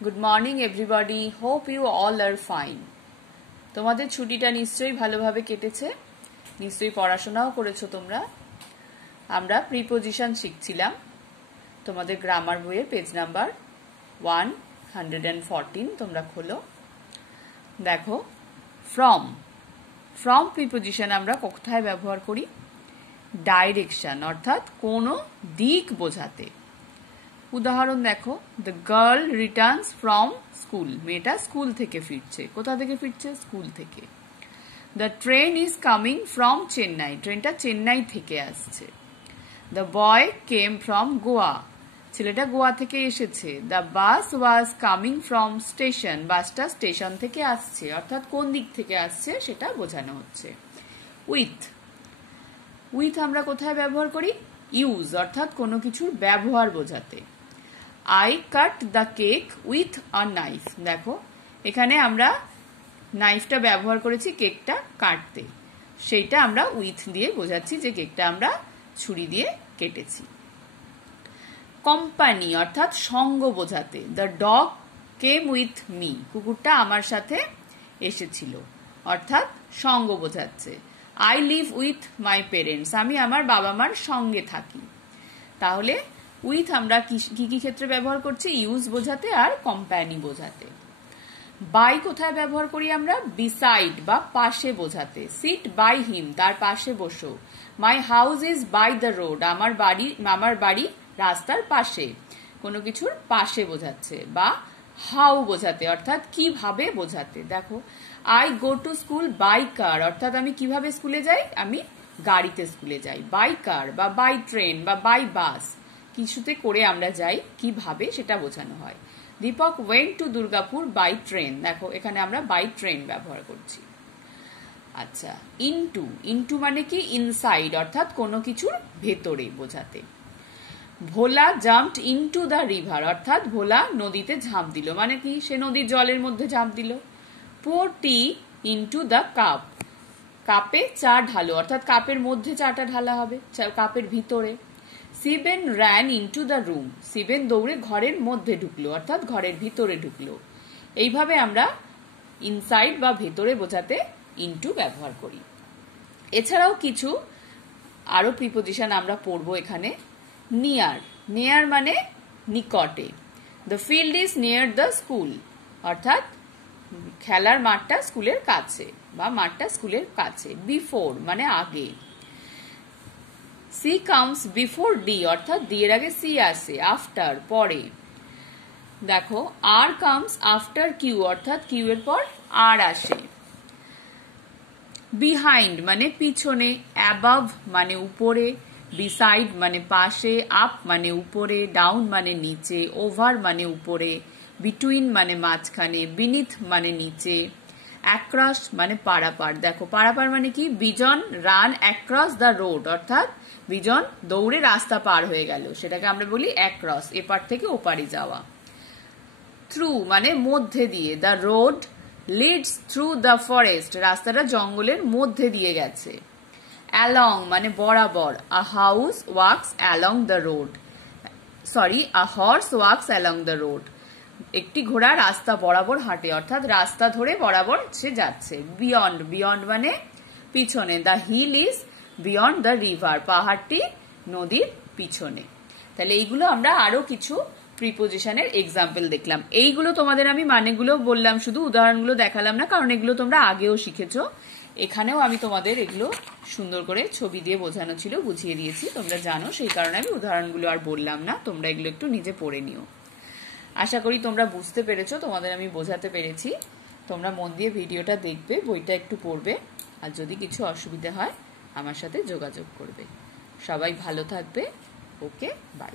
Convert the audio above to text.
Good morning everybody. Hope you all are fine. তোমাদের ছুটিটা নিশ্চয়ই ভালোভাবে কেটেছে, নিশ্চয়ই পড়াশোনাও করেছো তোমরা। আমরা প্রিপোজিশন শিখছিলাম। তোমাদের গ্রামার বইয়ের পেজ নাম্বার 114 তোমরা খোলো। দেখো, ফ্রম প্রিপোজিশন আমরা কোথায় ব্যবহার করি? ডাইরেকশন অর্থাৎ কোনো দিক বোঝাতে। উদাহরণ দেখো, the girl Returns from school, মেয়েটা স্কুল থেকে ফিরছে। কোথা থেকে ফিরছে? স্কুল থেকে। The train is coming from Chennai, ট্রেনটা চেন্নাই থেকে আসছে। The boy came from Goa, ছেলেটা গোয়া থেকে এসেছে। The bus was coming from station, বাসটা স্টেশন থেকে আসছে, অর্থাৎ কোন দিক থেকে আসছে সেটা বোঝানো হচ্ছে। উইথ আমরা কোথায় ব্যবহার করি? ইউজ অর্থাৎ কোনো কিছুর ব্যবহার বোঝাতে। I cut the cake with a knife, দেখো এখানে আমরা নাইফটা ব্যবহার করেছি কেকটা কাটতে, সেইটা আমরা উইথ দিয়ে বোঝাচ্ছি যে কেকটা আমরা ছুরি দিয়ে কেটেছি। কোম্পানি অর্থাৎ সঙ্গ বোঝাতে। The dog came with me, কুকুরটা আমার সাথে এসেছিল, অর্থাৎ সঙ্গ বোঝাচ্ছে। I live with my parents, আমি আমার বাবা মার সঙ্গে থাকি। তাহলে উইথ আমরা কি কি ক্ষেত্রে ব্যবহার করছি? ইউজ বোঝাতে আর কোম্পানি বোঝাতে। বাই কোথায় ব্যবহার করি আমরা? বিসাইড বা পাশে বোঝাতে। সিট বাই হিম, তার পাশে বসো। My house is by the road, আমার বাড়ি রাস্তার পাশে, কোনো কিছুর পাশে বোঝাচ্ছে। বা হাউ বোঝাতে অর্থাৎ কিভাবে বোঝাতে। দেখো, I go to school by car, অর্থাৎ আমি কিভাবে স্কুলে যাই? আমি গাড়িতে স্কুলে যাই। বাই কার বা বাই ট্রেন বা বাই বাস, কিছুতে করে আমরা যাই, কিভাবে সেটা বোঝানো হয়। Dipak went to Durgapur by train, দেখো এখানে আমরা বাই ট্রেন ব্যবহার করছি। আচ্ছা, ইনটু মানে কি? ইনসাইড অর্থাৎ কোনো কিছুর ভেতরে বোঝাতে। ভোলা জাম্পড ইনটু দ্য রিভার, অর্থাৎ ভোলা নদীতে ঝাঁপ দিল, মানে কি? সে নদীর জলের মধ্যে ঝাঁপ দিল। পোর টি ইনটু দ্য কাপ, কাপে চা ঢালো, অর্থাৎ কাপের মধ্যে চাটা ঢালা হবে, কাপের ভিতরে। সিবেন র্যান ইনটু দ্য রুম, সিবেন দৌড়ে ঘরের মধ্যে ঢুকলো, অর্থাৎ ঘরের ভিতরে ঢুকলো। এইভাবে আমরা ইনসাইড বা ভেতরে বোঝাতে ইনটু ব্যবহার করি। এছাড়াও কিছু আরো প্রিপোজিশন আমরা পড়বো এখানে। নিয়ার মানে নিকটে। The field is near the school, অর্থাৎ খেলার মাঠটা স্কুলের কাছে বা মাঠটা স্কুলের কাছে। বিফোর মানে আগে। সি কামস বিফোর ডি, অর্থাৎ ডি এর আগে সি আসে। আফটার পরে। দেখো, আর কামস আফটার কিউ, অর্থাৎ কিউ এর পর আর আসে। বিহাইন্ড মানে পিছনে। অ্যাবাভ মানে উপরে। বিসাইড মানে পাশে। আপ মানে উপরে। ডাউন মানে নিচে। ওভার মানে উপরে। বিটুইন মানে মাঝখানে। বিনিথ মানে নিচে। অ্যাক্রস মানে পারাপার। দেখো, পারাপার মানে কি? বিজন রান অ্যাক্রস দ্য রোড, অর্থাৎ বিজন দৌড়ে রাস্তা পার হয়ে গেল, সেটাকে আমরা বলি অ্যাক্রস, এপার থেকে ওপারে যাওয়া। থ্রু মানে মধ্যে দিয়ে। The road leads through the forest, রাস্তাটা জঙ্গলের মধ্যে দিয়ে গেছে। অ্যালং মানে বরাবর। A house walks along the road, a horse walks along the road, একটি ঘোড়া রাস্তা বরাবর হাঁটে, অর্থাৎ রাস্তা ধরে বরাবর সে যাচ্ছে। বিয়ন্ড মানে পিছনে। The hill is beyond the river, পাহাড়টি নদীর পিছনে। তাহলে এইগুলো আমরা আরো কিছু প্রিপোজিশনের এক্সাম্পল দেখলাম। এইগুলো তোমাদের আমি মানেগুলো বললাম, শুধু উদাহরণগুলো দেখালাম না, কারণ এগুলো তোমরা আগেও শিখেছো। এখানেও আমি তোমাদের এগুলো সুন্দর করে ছবি দিয়ে বোঝানো ছিল, বুঝিয়ে দিয়েছি, তোমরা জানো, সেই কারণে আমি উদাহরণগুলো আর বললাম না। তোমরা এগুলো একটু নিজে পড়ে নিও। আশা করি তোমরা বুঝতে পেরেছো, তোমাদের আমি বোঝাতে পেরেছি। তোমরা মন দিয়ে ভিডিওটা দেখবে, বইটা একটু পড়বে, আর যদি কিছু অসুবিধা হয় আমার সাথে যোগাযোগ করবে। সবাই ভালো থাকবে। ওকে, বাই।